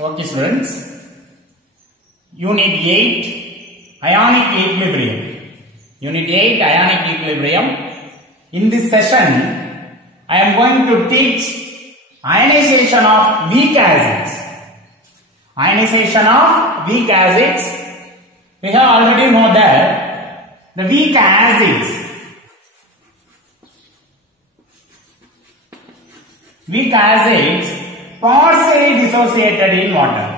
Okay students, Unit 8 Ionic Equilibrium. Unit 8 Ionic Equilibrium. In this session, I am going to teach ionization of weak acids. Ionization of weak acids. We have already know that the weak acids partially dissociated in water.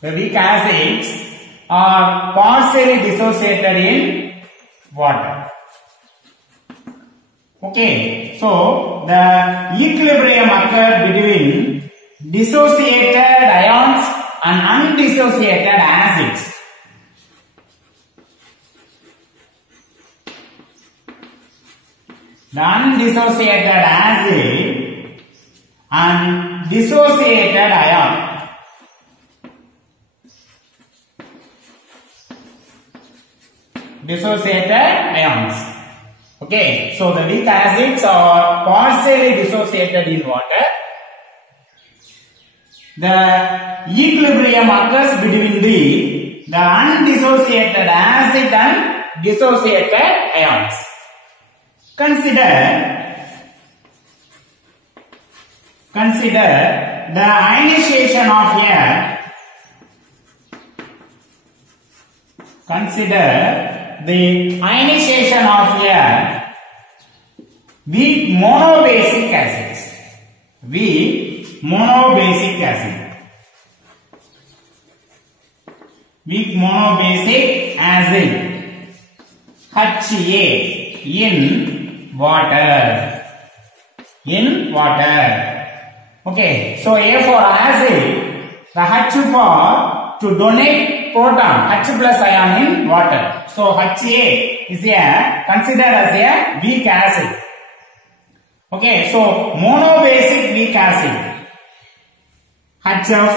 The weak acids are partially dissociated in water. Okay, so the equilibrium occurs between dissociated ions and undissociated acids. The undissociated acid and dissociated ion. Dissociated ions. Okay, so the weak acids are partially dissociated in water. The equilibrium occurs between the undissociated acid and dissociated ions. Consider the ionization of air. Consider the ionization of air with monobasic acids. With monobasic acid. With monobasic acid HA in water. In water. Okay, so A for acid, the H for to donate proton, H plus ion in water. So HA is considered as a weak acid. Okay, so monobasic weak acid HF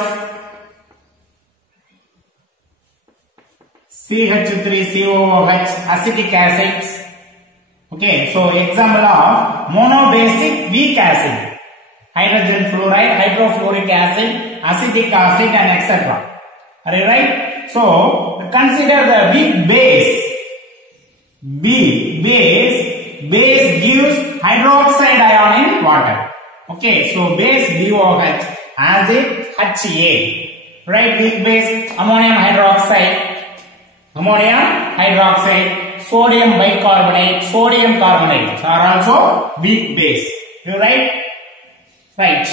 CH3COOH acetic acids. Okay, so example of monobasic weak acid. Hydrogen fluoride, hydrofluoric acid, acetic acid and etc. Are you right? So consider the weak base. Base gives hydroxide ion in water. Okay, so base BOH, acid HA. Right, weak base ammonium hydroxide, sodium bicarbonate, sodium carbonate are also weak base. You right? Right.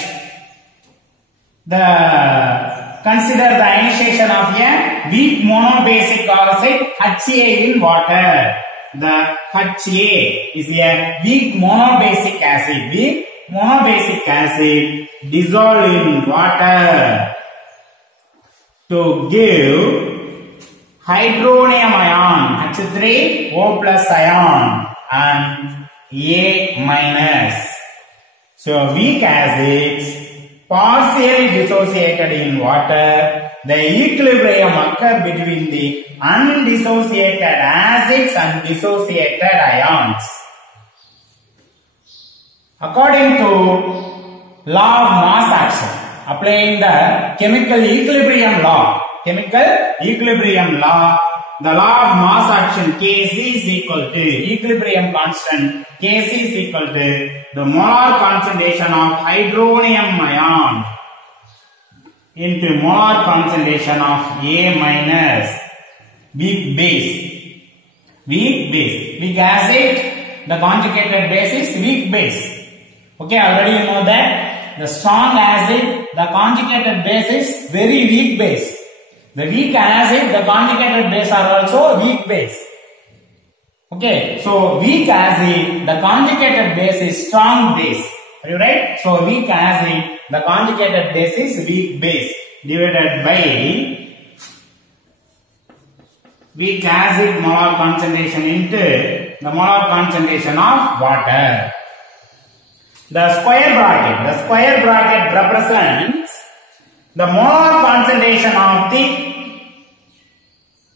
Consider the ionization of a weak monobasic acid HA in water. The HA is a weak monobasic acid. Weak monobasic acid dissolved in water to give hydronium ion H3O plus ion and A minus. So weak acids partially dissociated in water. The equilibrium occurs between the undissociated acids and dissociated ions. According to law of mass action, applying the chemical equilibrium law, the law of mass action Kc is equal to equilibrium constant Kc is equal to the molar concentration of hydronium ion into molar concentration of A minus weak base. Weak acid, the conjugated base is weak base. Okay, already you know that the strong acid, the conjugated base is very weak base. The weak acid, the conjugated base are also weak base. Okay, so weak acid, the conjugated base is strong base. Are you right? So weak acid, the conjugated base is weak base divided by weak acid molar concentration into the molar concentration of water. The square bracket represents the molar concentration of the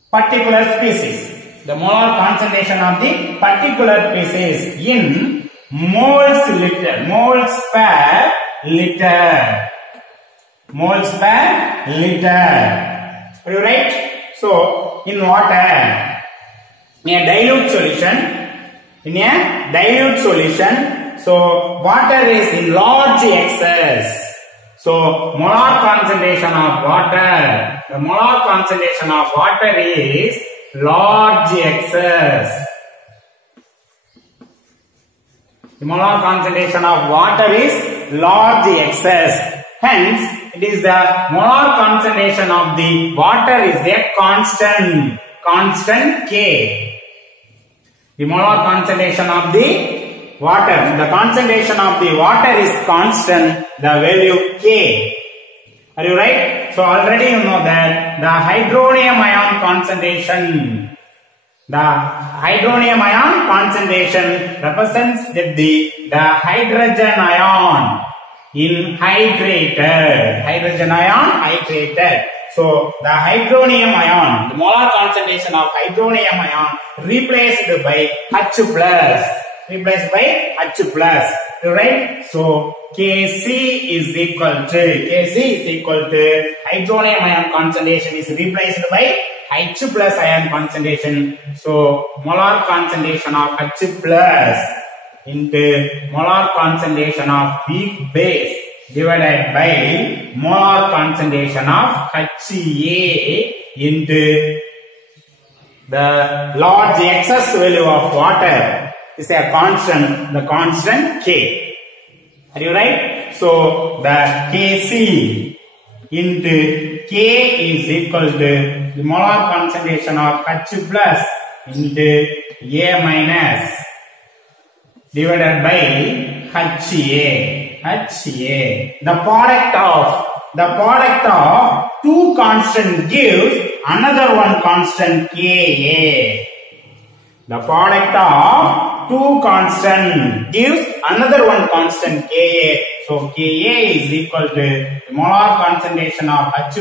particular species. the molar concentration of the particular species in moles liter, moles per liter, moles per liter. Are you right? So in water, in a dilute solution, so water is in large excess. So molar concentration of water, the molar concentration of water is large excess. The molar concentration of water is large excess. Hence, it is the molar concentration of the water is a constant K. The molar concentration of the water, the concentration of the water is constant, the value K. Are you right? So already you know that the hydronium ion concentration, represents that the hydrogen ion in hydrated. So the hydronium ion, the molar concentration of hydronium ion replaced by H+. Right? So Kc is equal to hydronium ion concentration is replaced by H+ ion concentration. So molar concentration of H+ into molar concentration of weak base divided by molar concentration of Ha into the large excess value of water is a constant, the constant K. Are you right? So the Kc into K is equal to the molar concentration of H+ into A minus divided by Ha. The product of two constant gives another one constant Ka. The product of two constant gives another one constant Ka. So Ka is equal to the molar concentration of H+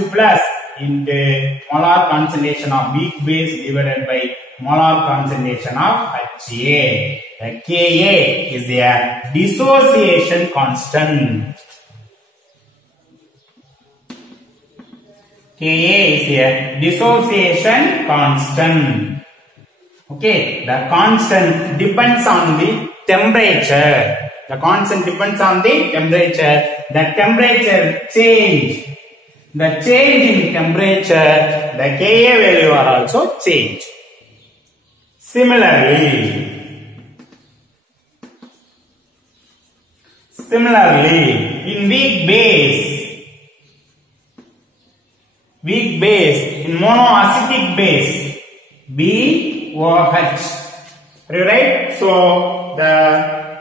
into molar concentration of weak base divided by molar concentration of Ha. The Ka is a dissociation constant. Ka is a dissociation constant. Okay, the constant depends on the temperature. The constant depends on the temperature. The temperature change. The change in temperature, the Ka value are also changed. Similarly, in weak base, in monoacetic base, BOH. Are you right? So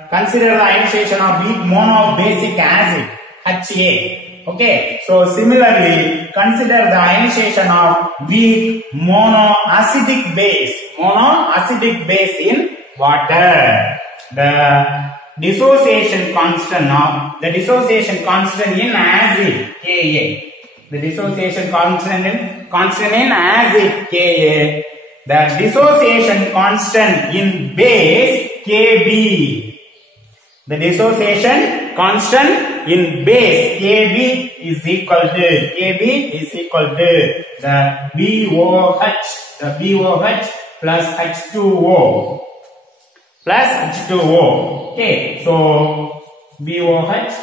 consider the ionization of weak monobasic acid, HA. Okay. So similarly, consider the ionization of weak monoacidic base in water. The dissociation constant in acid, Ka. The dissociation constant in acid, Ka. The dissociation constant in base, Kb. The dissociation constant in base, Kb is equal to the BOH plus H2O. Okay, so BOH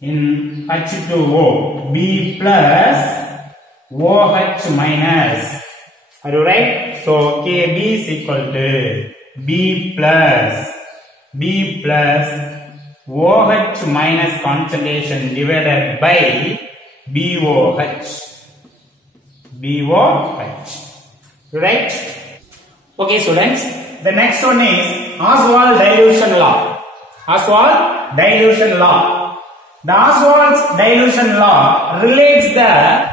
in H2O, B plus OH minus. Are you right? So Kb is equal to B plus OH minus concentration divided by BOH. Right? Okay, students. The next one is Ostwald dilution law. The Ostwald's dilution law relates the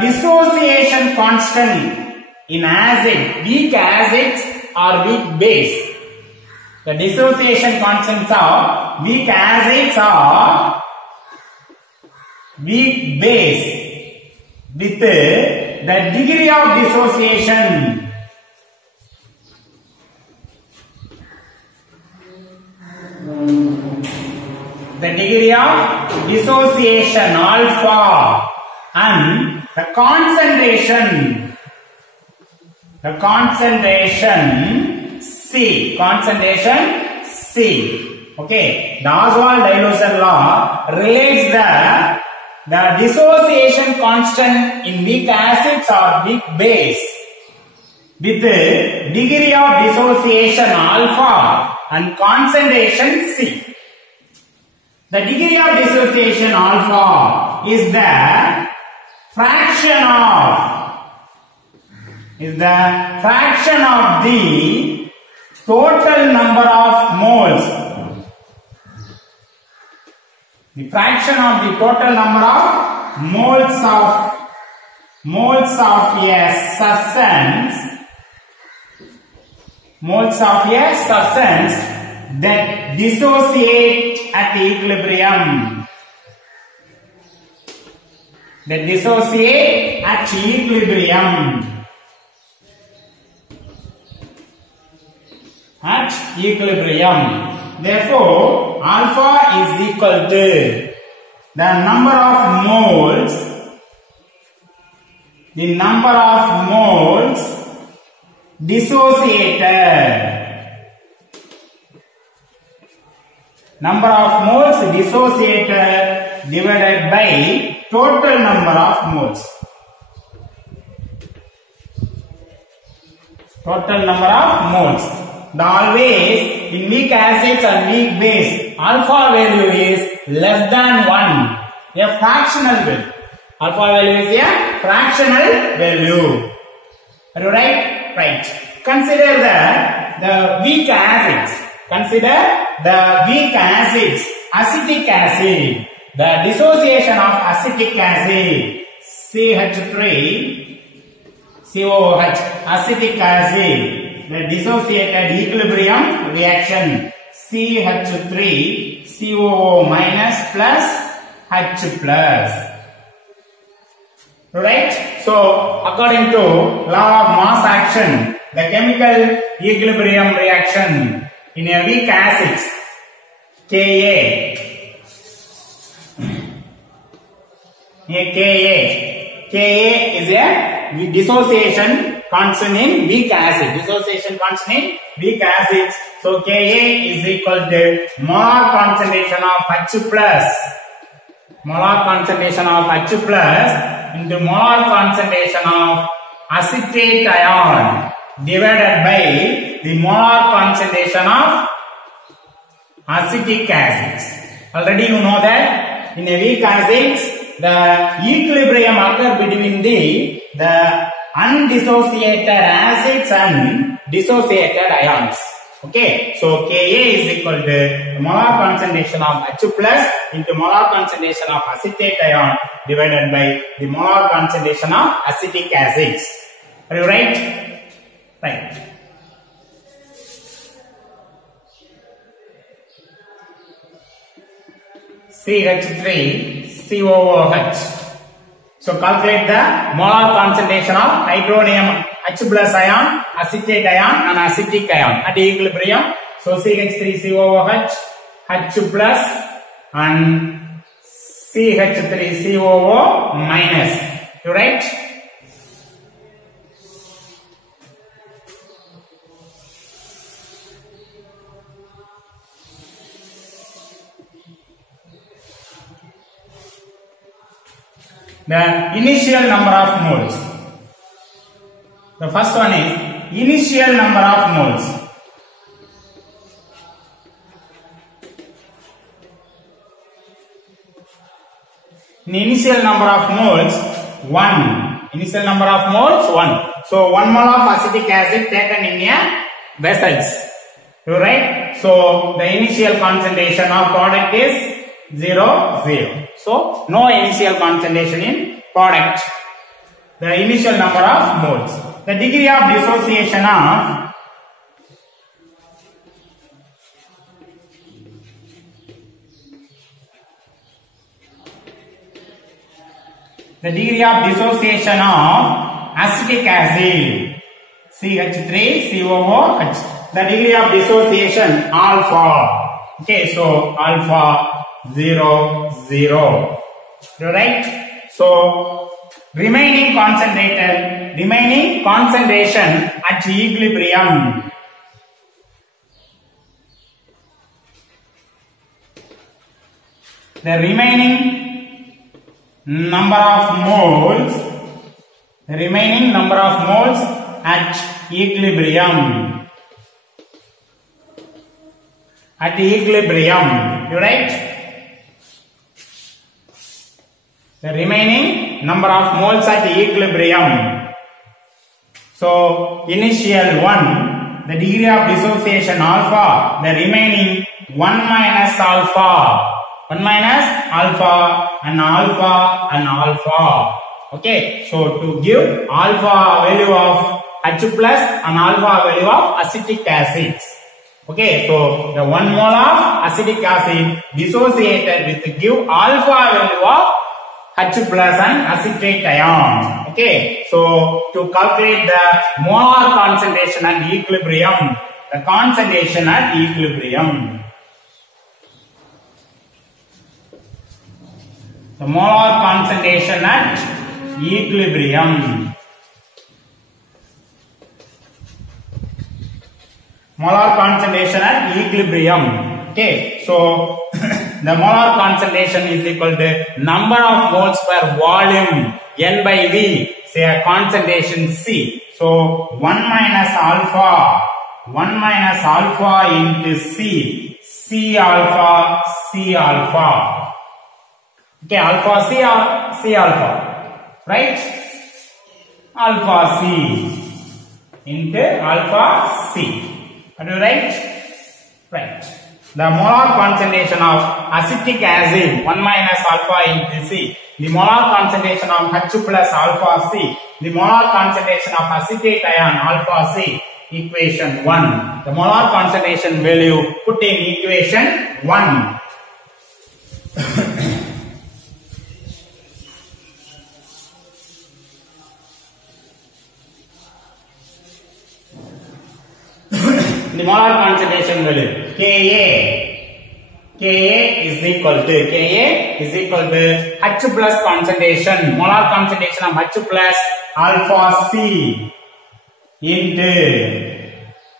dissociation constant in acid, weak acids or weak base. The dissociation constants of weak acids or weak base with the degree of dissociation. The degree of dissociation alpha and the concentration C. Okay, the Oswald-Dilution law relates the dissociation constant in weak acids or weak base with the degree of dissociation alpha and concentration C. The degree of dissociation alpha is the fraction of the total number of moles. The fraction of the total number of moles of a substance that dissociate at equilibrium. Therefore, alpha is equal to the number of moles dissociated. Number of moles dissociated divided by total number of moles. Always in weak acids and weak base, alpha value is less than 1. A fractional value. Alpha value is a fractional value. Are you right? Right. Consider the weak acids. Acetic acid. The dissociation of acetic acid, CH3COOH, acetic acid. The dissociated equilibrium reaction CH3COO minus plus H plus. Right? So, according to law of mass action, the chemical equilibrium reaction in a weak acids, Ka is a dissociation constant in weak acid. So Ka is equal to molar concentration of H plus into molar concentration of acetate ion divided by the molar concentration of acetic acids. Already you know that in a weak acids, the equilibrium occurs between the undissociated acids and dissociated ions. Okay, so Ka is equal to the molar concentration of H plus into molar concentration of acetate ion divided by the molar concentration of acetic acids. Are you right? Right. CH3COOH. So calculate the molar concentration of hydronium H plus ion, acetate ion and acetic ion at equilibrium. So CH3COOH, H plus and CH3COO minus. You right? The initial number of moles. The first one is initial number of moles. Initial number of moles 1. Initial number of moles 1. So 1 mole of acetic acid taken in a vessels. You right? So the initial concentration of product is 0, 0. So no initial concentration in product. The initial number of moles. The degree of dissociation of the degree of dissociation of acetic acid, CH3COOH, the degree of dissociation alpha. Okay, so alpha 0, 0. Right? So remaining concentration at equilibrium. The remaining number of moles at equilibrium. At equilibrium, you right? The remaining number of moles at equilibrium. So initial 1, the degree of dissociation alpha, the remaining 1 minus alpha. 1 minus alpha and alpha and alpha. Okay, so to give alpha value of H plus and alpha value of acetic acids. Okay, so the 1 mole of acetic acid dissociated with give alpha value of H plus and acetate ion. Okay, so to calculate the molar concentration at equilibrium, the concentration at equilibrium. The molar concentration at equilibrium. Molar concentration at equilibrium. Okay, so the molar concentration is equal to number of moles per volume N by V, say a concentration C. So 1 minus alpha into C alpha. Okay, alpha C or C alpha, right? Alpha C into alpha C. Are you right? Right. The molar concentration of acetic acid 1 minus alpha into C. The molar concentration of H plus alpha C. The molar concentration of acetate ion alpha C. Equation 1. The molar concentration value put in equation 1. The molar concentration value Ka is equal to H plus concentration, molar concentration of H plus alpha C into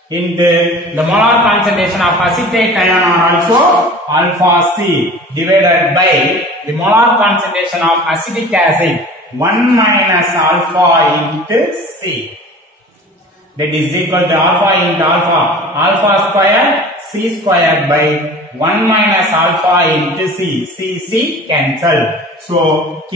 the molar concentration of acetate ion are also alpha C divided by the molar concentration of acetic acid 1 minus alpha into C. That is equal to alpha into alpha square C squared by 1 minus alpha into C cancel. So Ka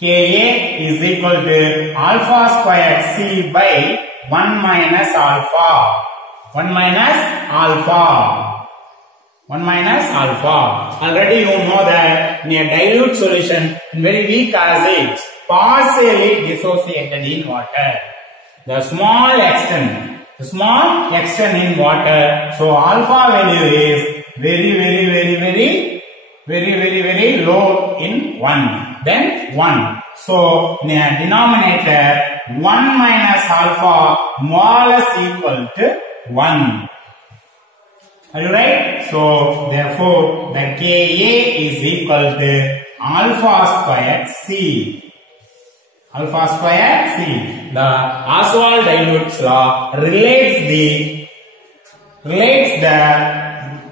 is equal to alpha squared C by 1 minus alpha. 1 minus alpha. Already you know that in a dilute solution in very weak acids partially dissociated in water. The small extent in water. So alpha value is very low in 1. Then 1. So in a denominator 1 minus alpha more or less equal to 1. Are you right? So therefore the Ka is equal to alpha squared C. Alpha squared C. The Oswald dilutes law relates the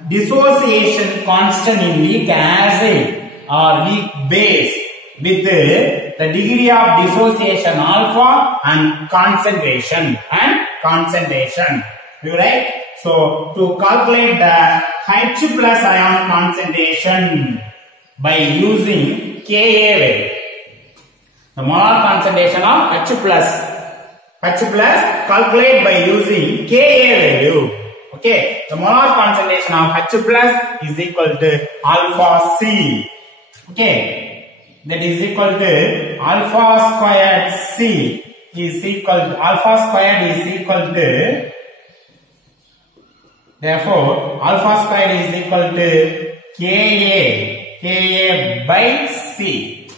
dissociation constant in weak acid or weak base with the degree of dissociation alpha and concentration. You right? So to calculate the H plus ion concentration by using Ka value. The molar concentration of H plus calculate by using Ka value. Okay, the molar concentration of H plus is equal to alpha C. Okay, that is equal to alpha squared C is equal to therefore alpha squared is equal to Ka by C.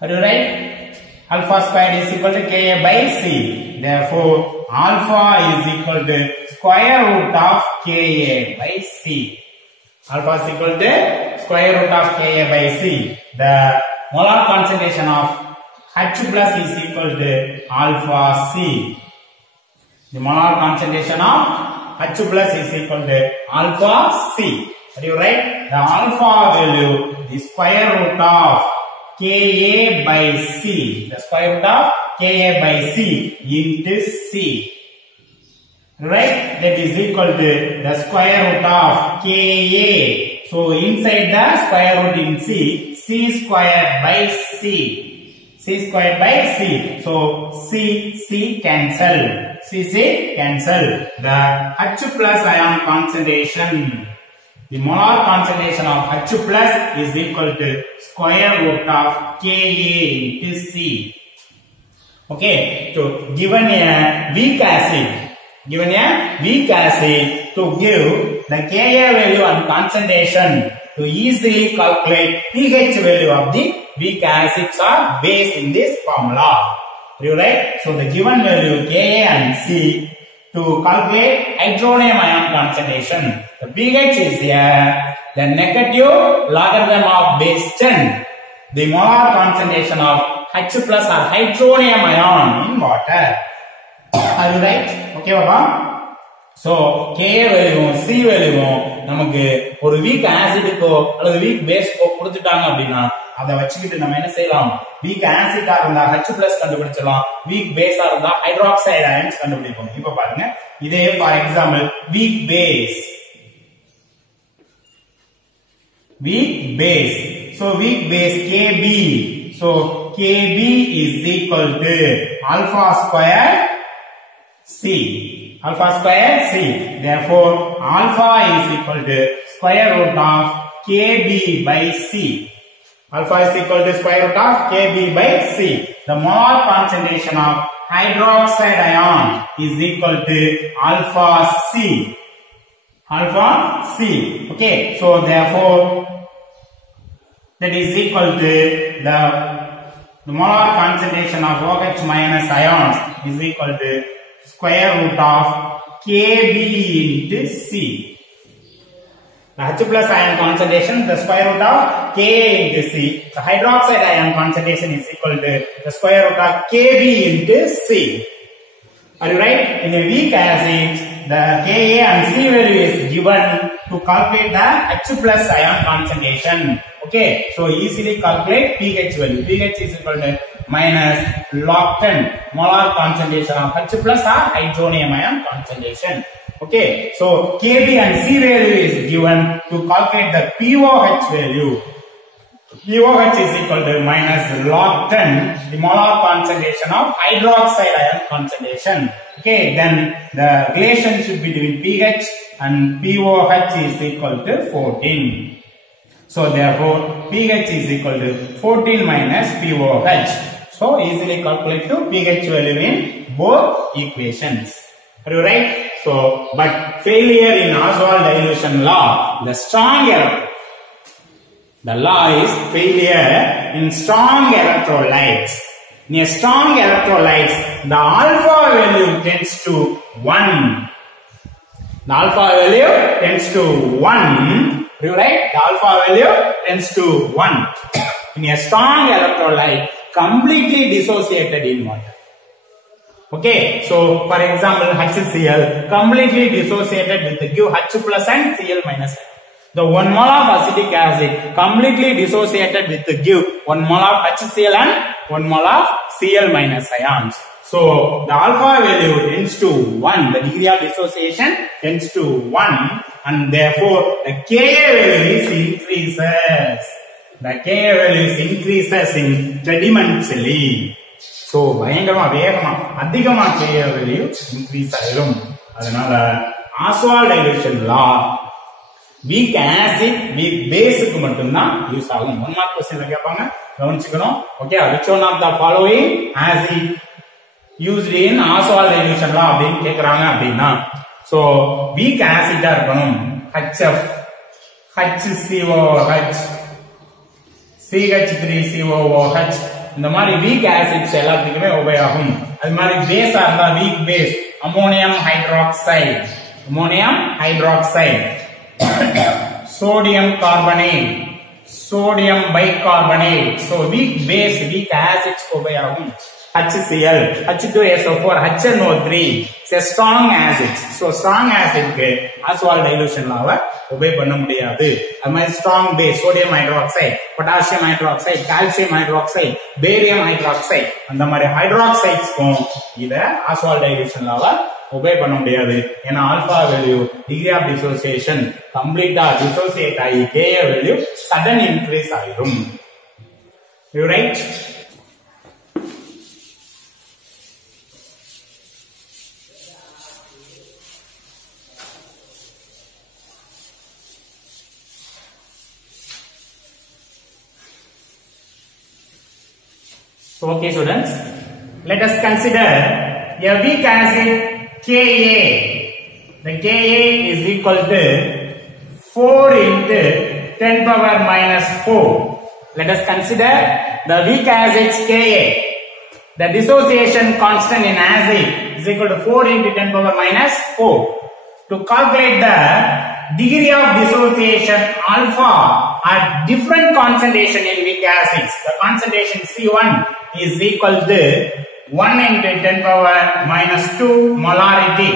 Are you right? Alpha squared is equal to Ka by C. Therefore, alpha is equal to square root of Ka by C. Alpha is equal to square root of Ka by C. The molar concentration of H plus is equal to alpha C. The molar concentration of H plus is equal to alpha C. Are you right? The alpha value is square root of Ka by C. The square root of Ka by C into C. Right? That is equal to the square root of Ka. So inside the square root in C, C squared by C. C squared by C. So C cancel. C cancel. The H plus ion concentration. The molar concentration of H plus is equal to square root of Ka into C. Okay. So given a weak acid, to give the Ka value and concentration to easily calculate pH value of the weak acids or base in this formula. You right? So the given value Ka and C to calculate hydronium ion concentration. The pH is here, the negative logarithm of base 10. The molar concentration of H plus or hydronium ion in water. Are you right? Okay, Baba? So, Ka value, C value, நமக்கு ஒரு week ஆசிடுக்கோ அல்லது week பேஸ்க்கோ கொடுத்துட்டாங்க அப்படின்னா அதை வச்சுக்கிட்டு நம்ம என்ன செய்யலாம்? வீக் ஆசிடா இருந்தா H பிளஸ் கண்டுபிடிச்சலாம், வீக் பேஸா இருந்தா ஹைட்ராக்சைடு அயன்ஸ் கண்டுபிடிப்போம். இப்ப பாருங்க, இதே for example weak base. So weak base Kb. So Kb is equal to alpha square C. Alpha square C. Therefore, alpha is equal to square root of Kb by C. Alpha is equal to square root of Kb by C. The molar concentration of hydroxide ion is equal to alpha C. Alpha C. Okay. So therefore, that is equal to the molar concentration of OH minus ions is equal to square root of Kb into C. The H plus ion concentration, the square root of Ka into C. The hydroxide ion concentration is equal to the square root of Kb into C. Are you right? In a weak acid, the Ka and C value is given to calculate the H plus ion concentration. Okay, so easily calculate pH value. pH is equal to minus log 10 molar concentration of H plus or hydronium ion concentration. Okay, so Kb and C value is given to calculate the pOH value. pOH is equal to minus log 10 the molar concentration of hydroxide ion concentration. Okay, then the relationship between pH and pOH is equal to 14. So therefore, pH is equal to 14 minus pOH. So easily calculate the pH value in both equations. Are you right? So, but failure in Oswald dilution law, the strong error. The law is failure in strong electrolytes. In a strong electrolytes, the alpha value tends to 1. The alpha value tends to 1. You right? The alpha value tends to 1. In a strong electrolyte, completely dissociated in water. Okay, so for example, HCl completely dissociated with the give H plus and Cl minus. The 1 mole of acetic acid completely dissociated with the give 1 mole of HCl and 1 mole of Cl minus ions. So the alpha value tends to 1. The degree of dissociation tends to 1, and therefore the Ka value increases. The Ka value increases in tremendously. So பயங்கரமா வேகமா அதிகமா Ka value increase ஆயிடும். அதனால Oswald dilution law weak acid weak base க்கு மட்டும் தான் use ஆகும். 1 mark question கேட்பாங்க, கவனிச்சுக்கணும். Okay, which one of the following acid used in Oswald dilution law அப்படினு கேக்குறாங்க அப்படினா, so weak acid இருக்கணும் HF, HCOH, CH3COOH இந்த மாதிரி weak acids எல்லாத்துக்குமே உபயோகம். அது மாதிரி பேஸா இருந்தா weak base ammonium hydroxide sodium carbonate sodium bicarbonate. So weak base weak acids உபயோகம். HCl H2SO4 HNO3 is a strong acid. So strong acid க்கு Ostwald dilution law obey பண்ண முடியாது. அது மாதிரி strong base sodium hydroxide potassium hydroxide calcium hydroxide barium hydroxide அந்த மாதிரி hydroxides க்கும் இத Ostwald dilution law obey பண்ண முடியாது. ஏன்னா alpha value degree of dissociation complete dissociate ஆகி Ka value sudden increase ஆயிடும். You right? Okay students, let us consider a weak acid Ka. The Ka is equal to 4 into 10 power minus 4. Let us consider the weak acids Ka. The dissociation constant in acid is equal to 4 into 10 power minus 4. To calculate the degree of dissociation alpha at different concentration in weak acids, the concentration C1 is equal to 1 into 10 power minus 2 molarity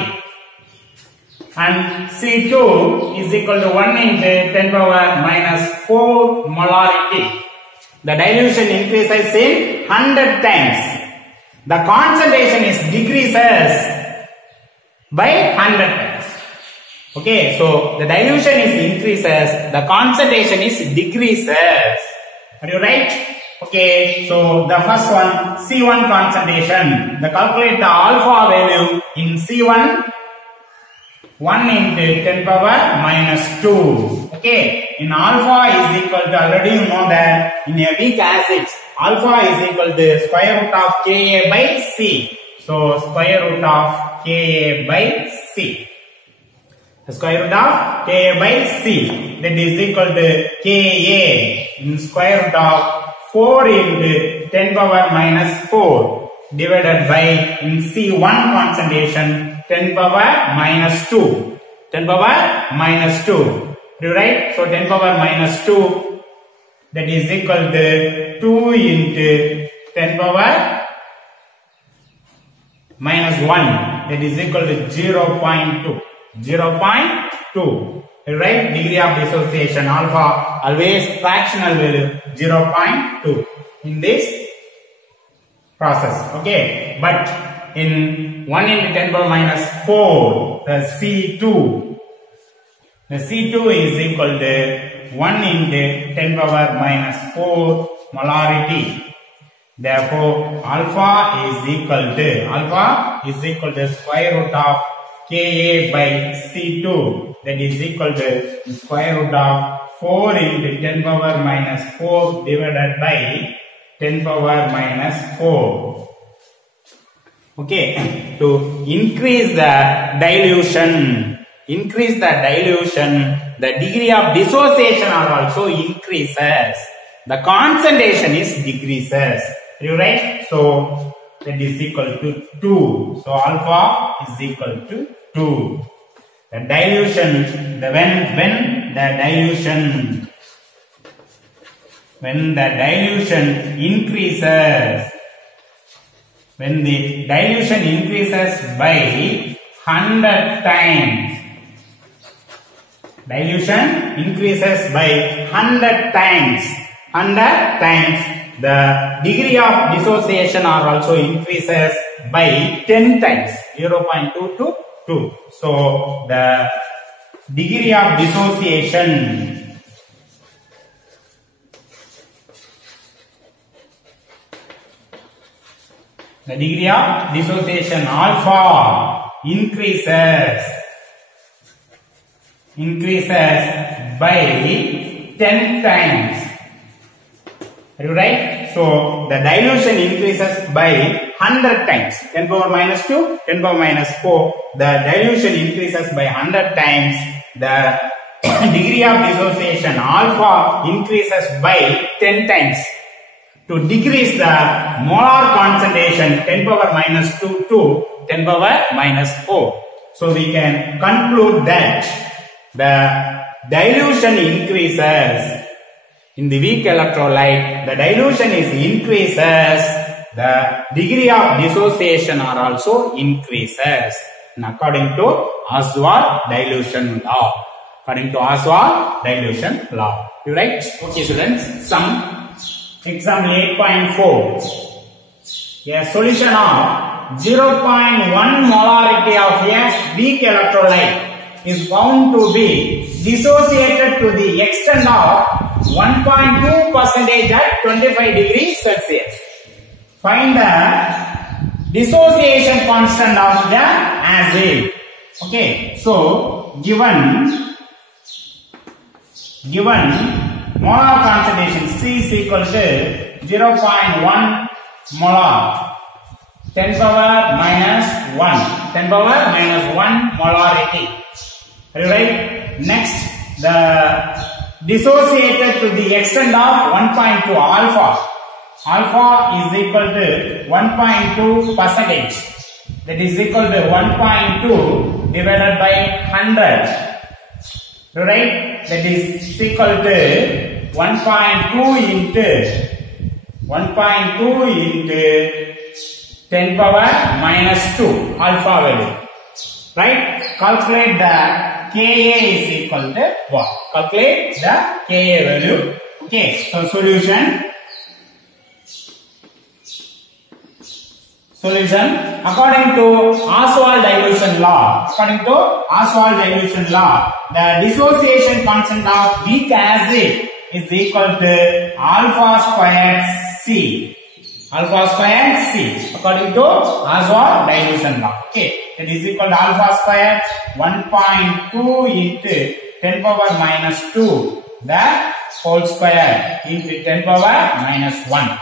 and C2 is equal to 1 into 10 power minus 4 molarity. The dilution increases in 100 times. The concentration is decreases by 100 times. Okay, so the dilution is increases, the concentration is decreases. Are you right? Okay, so the first one C1 concentration. The calculate the alpha value in C1 1 into 10 power minus 2. Okay, in alpha is equal to, already you know that in a weak acids alpha is equal to square root of Ka by C. So square root of Ka by C. The square root of Ka by C, that is equal to Ka in square root of 4 into 10 power minus 4 divided by in C1 concentration 10 power minus 2. 10 power minus 2. You right? So 10 power minus 2, that is equal to 2 into 10 power minus 1, that is equal to 0.2. 0.2. Right? Degree of dissociation alpha always fractional value 0.2 in this process. Okay, but in 1 into 10 power minus 4, the C2 is equal to 1 into 10 power minus 4 molarity. Therefore alpha is equal to square root of Ka by C2, that is equal to square root of 4 into 10 power minus 4 divided by 10 power minus 4. Okay, to increase the dilution, the degree of dissociation are also increases. The concentration is decreases. Are you right? So that is equal to 2. So alpha is equal to 2. The dilution, when the dilution increases by 100 times, the degree of dissociation are also increases by 10 times, 0.2 to 2. So the degree of dissociation alpha increases by 10 times. Are you right? So the dilution increases by 100 times. 10 power minus 2, 10 power minus 4. The dilution increases by 100 times. The degree of dissociation alpha increases by 10 times. To decrease the molar concentration 10 power minus 2 to 10 power minus 4. So we can conclude that the dilution increases. In the weak electrolyte, the dilution is increases, the degree of dissociation are also increases. And according to Oswald dilution law. According to Oswald dilution law. You right? Okay students, some example 8.4. A solution of 0.1 molarity of a weak electrolyte is found to be dissociated to the extent of 1.2% at 25 degrees Celsius. Find the dissociation constant of the acid. Okay, so given molar concentration C is equal to 0.1 molar, 10 power minus 1, 10 power minus 1 molarity. Right? Next, the dissociated to the extent of 1.2 alpha. Alpha is equal to 1.2%. That is equal to 1.2 divided by 100. Right? That is equal to 1.2 into 10 power minus 2 alpha value. Right? Calculate the Ka is equal to what? Calculate the Ka value. Okay. So solution. According to Oswald dilution law. The dissociation constant of weak acid is equal to alpha squared C. According to Oswald dilution law. Okay. That is equal to alpha squared 1.2 into 10 power minus 2. The whole square into 10 power minus 1.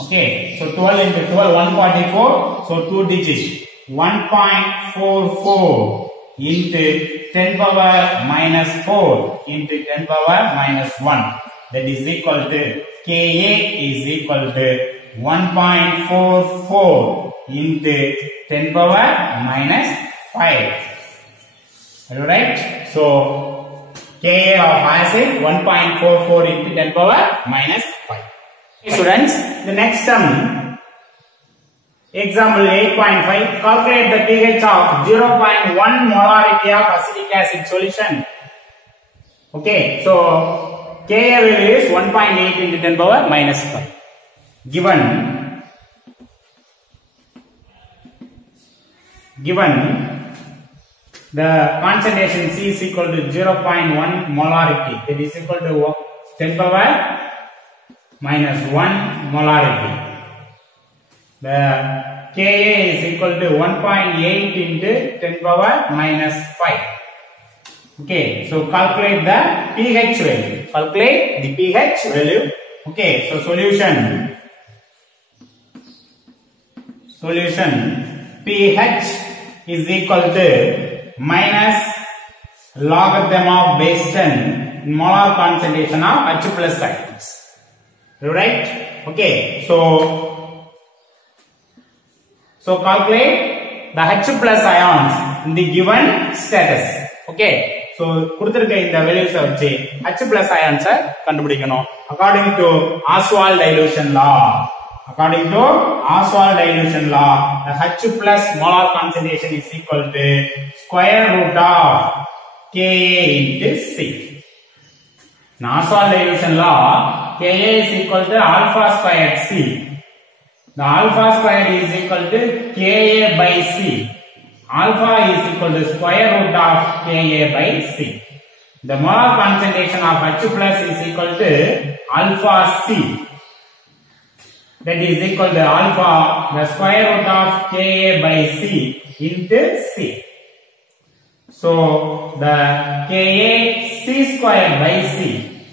Okay, so 12 into 12, 144, so 2 digits, 1.44 into 10 power minus 4 into 10 power minus 1. That is equal to, Ka is equal to 1.44 into 10 power minus 5. Alright, so Ka of acid 1.44 into 10 power minus 5. Students, the next sum, example 8.5, calculate the pH of 0.1 molarity of acetic acid solution. Okay, so Ka value is 1.8 into 10 power minus 5. Given the concentration C is equal to 0.1 molarity, it is equal to 10 power minus 1 molarity. The Ka is equal to 1.8 into 10 power minus 5. Okay, so calculate the pH value. Okay, so solution pH is equal to minus logarithm of base 10 molar concentration of H plus ions. Right? Okay, so calculate the H plus ions in the given status. Okay, so kuduthirukka indha values vachi H plus ions kandupidikanum according to Oswald dilution law. The H plus molar concentration is equal to square root of Ka into C. In Oswald dilution law, Ka is equal to alpha squared C. The alpha squared is equal to Ka by C. Alpha is equal to square root of Ka by C. The molar concentration of H plus is equal to alpha C. That is equal to alpha, the square root of Ka by C into C. So the Ka C squared by C.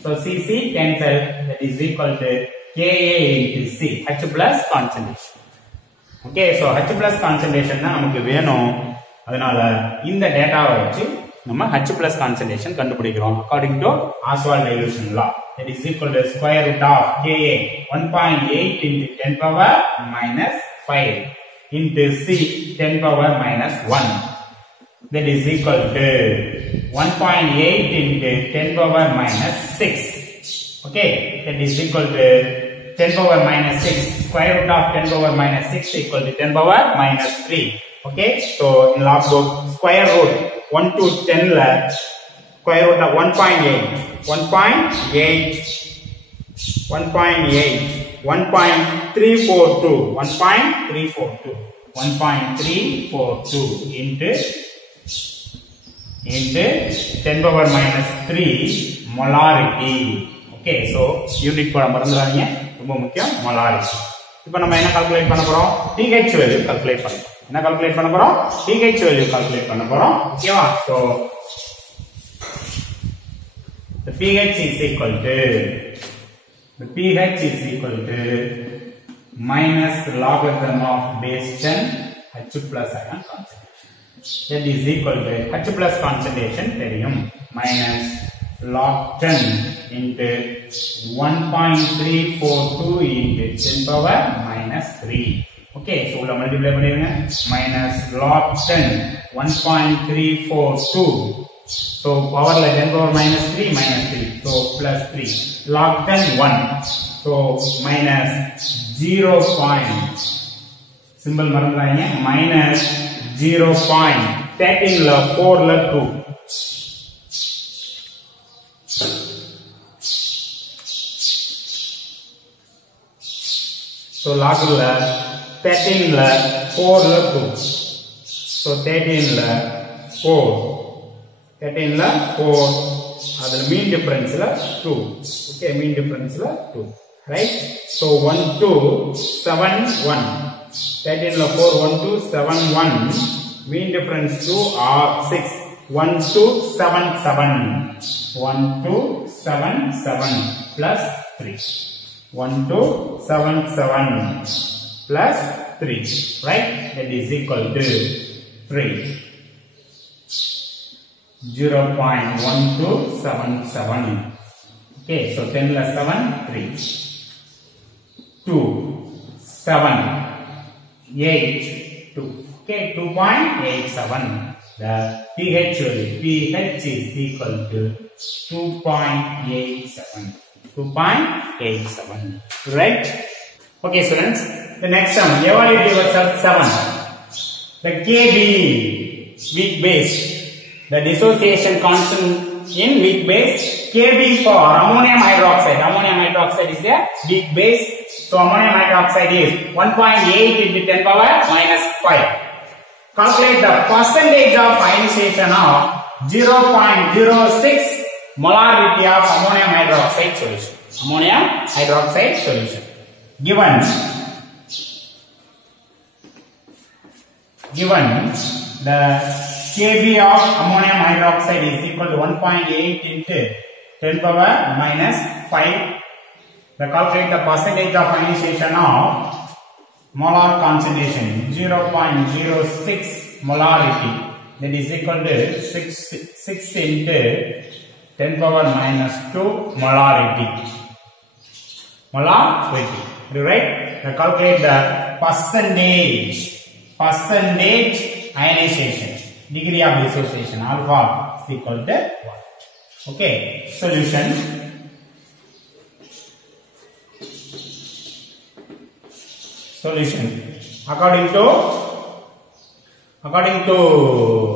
So C cancel, that is equal to Ka into C, H plus concentration. Okay, so H plus concentration na namakku venum. Adanal indha data vachi நம்ம H plus concentration கண்டுபிடிக்கிறோம் according to Ostwald dilution law. That is equal to square root of Ka 1.8 into 10 power minus 5 into C 10 power minus 1. That is equal to 1.8 into 10 power minus 6. Okay, that is equal to 10 power minus 6. Square root of 10 power minus 6 equal to 10 power minus 3. Okay, so in log book square root 1 to 10 la square root of 1.8 1.342 into 10 power minus 3 molarity. Okay, so unit போட மறந்துடாதீங்க, ரொம்ப முக்கியம் molarity. இப்போ நம்ம என்ன calculate பண்ண போறோம்? pH value calculate பண்ண போறோம். என்ன கால்குலேட் பண்ண போறோம்? pH வேல்யூ கால்குலேட் பண்ண போறோம். ஓகேவா? so the pH is equal to minus logarithm of base 10 H plus ion concentration. That is equal to H plus concentration தெரியும் minus log 10 into 1.342 into 10 power minus 3. Okay, so we will multiply minus log 10 1.342. So power like 10 power minus 3 minus 3. So plus 3. Log 10 1. So minus 0. Symbol minus 0.13 la 4 la 2. So log 13 la 4 la 2. So 13 la 4. 13 la 4. Adha mean difference la 2. Okay, mean difference la 2. Right? So 1271. 13 la 4 1271. Mean difference 2 or 6. 1277. 1277 plus 3. 1277 plus 3, right? That is equal to 3. 0.1277. Okay, so 10 plus 7, 3. 2, 7, 8, 2. Okay, 2.87. The pH is equal to 2.87. 2.87. Right? Okay, students. The next sum, evaluate yourself 7. The Kb, weak base. The dissociation constant in weak base. Kb for ammonium hydroxide. Ammonium hydroxide is a weak base. So ammonium hydroxide is 1.8 into 10 power minus 5. Calculate the percentage of ionization of 0.06 molarity of ammonium hydroxide solution. Ammonium hydroxide solution. Given the Kb of ammonium hydroxide is equal to 1.8 into 10 power minus 5. The calculate the percentage of ionization of molar concentration 0.06 molarity, that is equal to 6 into 10 power minus 2 molarity. Molarity. Right? The calculate the percentage ionization, degree of dissociation alpha is equal to 1. Okay, solution. According to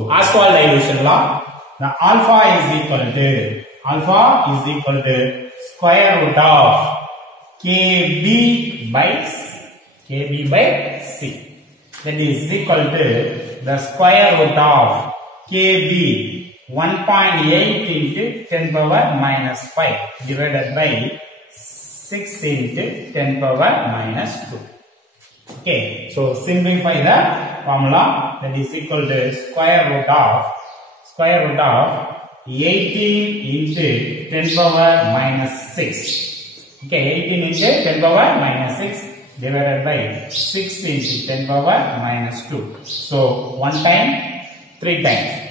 Ostwald dilution law, the alpha is equal to square root of Kb by C. That is equal to the square root of Kb 1.8 into 10 power minus 5 divided by 6 into 10 power minus 2. Okay, so simplify the formula. That is equal to square root of 18 into 10 power minus 6. Okay, 18 into 10 power minus 6 divided by 6 into 10 power minus 2. So 1 time, 3 times.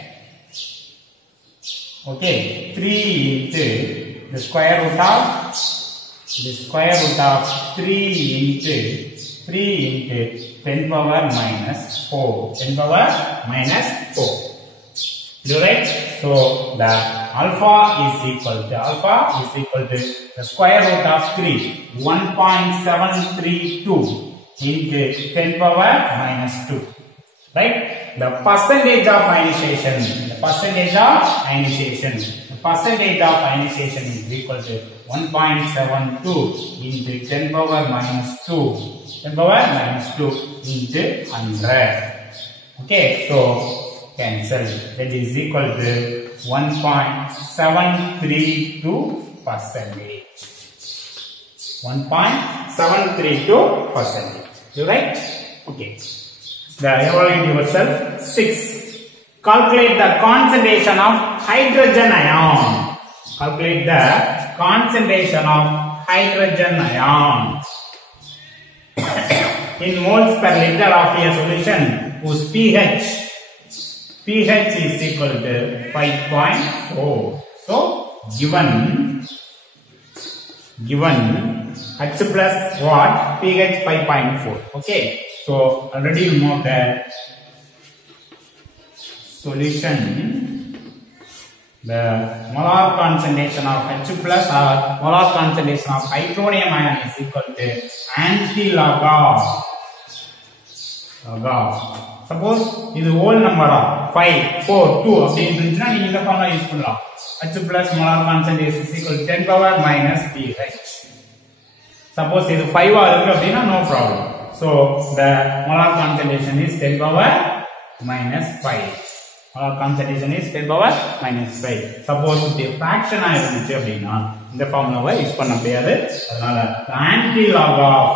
Okay, 3 into the square root of 3 into 10 power minus 4. 10 power minus 4. You right? So the alpha is equal to the square root of 3, 1.732 into 10 power minus 2. Right? The percentage of ionization is equal to 1.72 into 10 power minus 2. 10 power minus 2 into 100. Okay, so cancel. That is equal to 1.732 percentage. 1.732 percentage. You right? Okay. Evaluate yourself. 6. Calculate the concentration of hydrogen ion. Calculate the concentration of hydrogen ion in moles per liter of a solution whose pH is equal to 5.4. So given H plus what? pH 5.4. Okay. So already you know that solution, the molar concentration of H plus or molar concentration of hydronium ion is equal to anti-log of. Suppose this whole number of 5, 4, 2 அப்படின்னு இருந்துச்சுன்னா நீங்க இந்த formula use பண்ணலாம். H plus molar concentration is equal to 10 power minus pH. Suppose இது 5 ஆ இருக்கு அப்படின்னா no problem. So the molar concentation is 10 power minus 5. Molar concentration is 10 power minus 5. Suppose இது fraction ஆ இருந்துச்சு அப்படின்னா இந்த ஃபார்முலாவை யூஸ் பண்ண முடியாது. அதனால anti-log of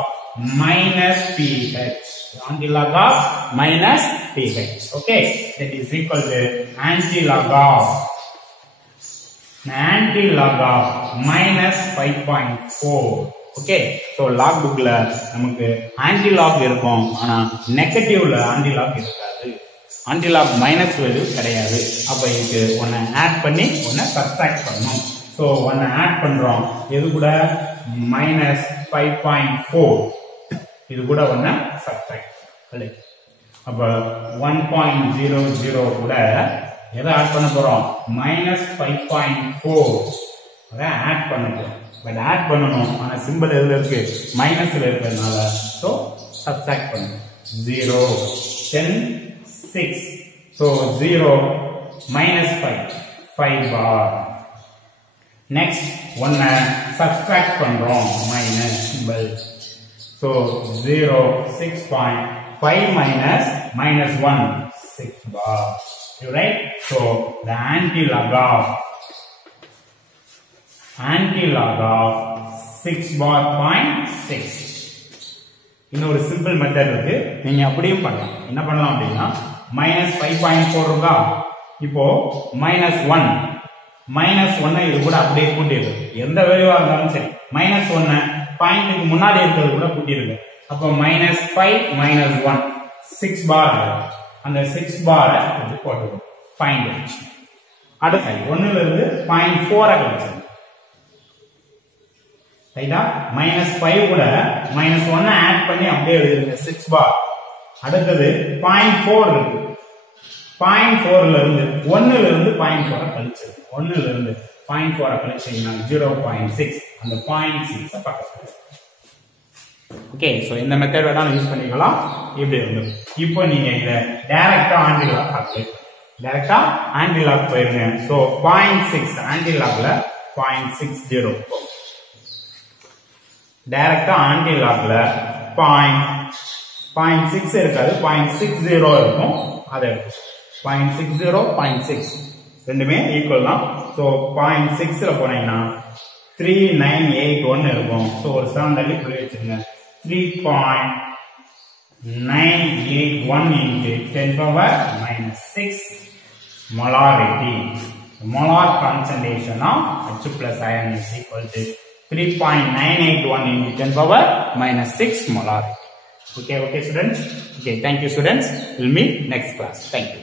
minus pH. Anti-log of minus pH. Okay, that is equal to anti-log of minus 5.4. Okay, so log book la நமக்கு anti-log இருக்கும், ஆனா நெகட்டிவ்ல anti-log இருக்காது. anti-log மைனஸ் வேல்யூ கிடையாது. அப்ப இதுக்கு ஒன்ன ஆட் பண்ணி ஒன்ன சப்ட்ராக்ட் பண்ணனும். சோ ஒன்ன ஆட் பண்றோம். எது கூட minus 5.4. இது கூட ஒன்ன சப்ட்ராக்ட் பண்ணு. அப்ப 1.00 கூட எதை ஆட் பண்ண போறோம்? minus 5.4 அத ஆட் பண்ண போறோம். பட் ஆட் பண்ணனும், ஆனா சிம்பல் எதுல இருக்கு? மைனஸ்ல இருக்கறனால சோ சப்ட்ராக்ட் பண்ணனும். 0 10 6. so 0 minus 5 bar. next ஒன்ன சப்ட்ராக்ட் பண்றோம், minus symbol. so 0 6.5 minus -1 6 bar. You right? So the anti-log of 6 bar 0.6. இன்னொரு சிம்பிள் மெத்தட் இருக்கு, நீங்க அப்படியும் பண்ணலாம். என்ன பண்ணலாம் அப்படின்னா -5.4 இருக்கா, இப்போ -1 இது கூட அப்படியே கூட்டிடுங்க. எந்த வேல்யூவா இருந்தாலும் சரி, -1 பாயிண்ட்க்கு முன்னாடி இருக்கிறது கூட கூட்டிடுங்க. அப்போ -5 -1 6 பார். அந்த 6 பாரை இது போட்டுக்கணும். ஃபைண்ட் அடுத்து 1ல இருந்து 0.4 கழிச்சு ரைட்டா. -5 கூட -1 ஆட் பண்ணி அப்படியே எழுதிருங்க 6 பார். அடுத்தது 0.4 இருக்கு. 0.4ல இருந்து 1ல இருந்து 0.4 கழிச்சு 1ல இருந்து 0.4 கழிச்சீங்கன்னா 0.6. அந்த 0.6 பக்கத்துல. ஓகே, சோ இந்த மெத்தட் வேணாலும் யூஸ் பண்ணிக்கலாம். இப்படி வந்து இப்போ நீங்க இத டைரக்டா ஆன்டி-லாக் அப்ளை டைரக்டா ஆன்டி-லாக் போயிருங்க. சோ 0.6 ஆன்டி-லாக்ல 0.60 டைரக்டா ஆன்டி-லாக்ல 0.6 இருக்காது, 0.60 இருக்கும். அதை 0.60 0.6 ரெண்டுமே ஈக்குவல் தான். சோ 0.6ல போனீங்கன்னா 3981 இருக்கும். சோ ஒரு 7 தள்ளி புள்ளி வச்சிருங்க. 3.981 into 10 power minus 6 molarity. The molar concentration of H plus ion is equal to 3.981 into 10 power minus 6 molarity. Okay, students. Okay, thank you, students. We'll meet next class. Thank you.